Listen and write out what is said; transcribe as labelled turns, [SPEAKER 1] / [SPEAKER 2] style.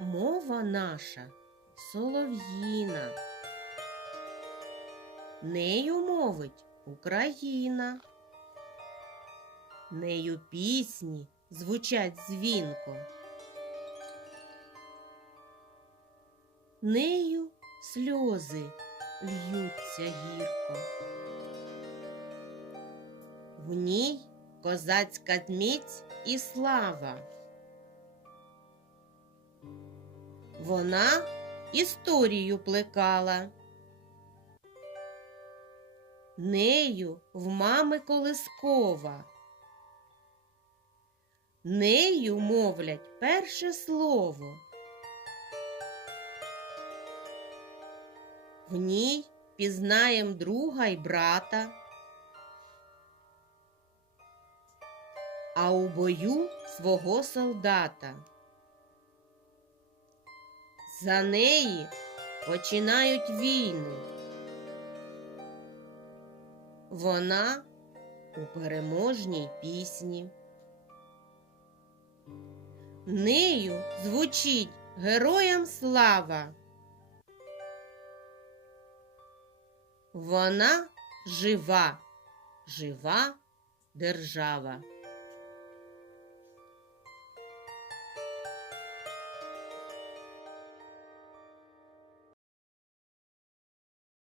[SPEAKER 1] мова наша солов'їна. Нею мовить Україна. Нею пісні звучать дзвінко. Нею сльози льються гірко. В ній козацька дміць і слава. Вона історію плекала. Нею в мами колискова. Нею мовлять перше слово. В ній пізнаєм друга й брата. А у бою свого солдата. За неї починають війни. Вона у переможній пісні. Нею звучить героям слава. Вона жива, жива держава.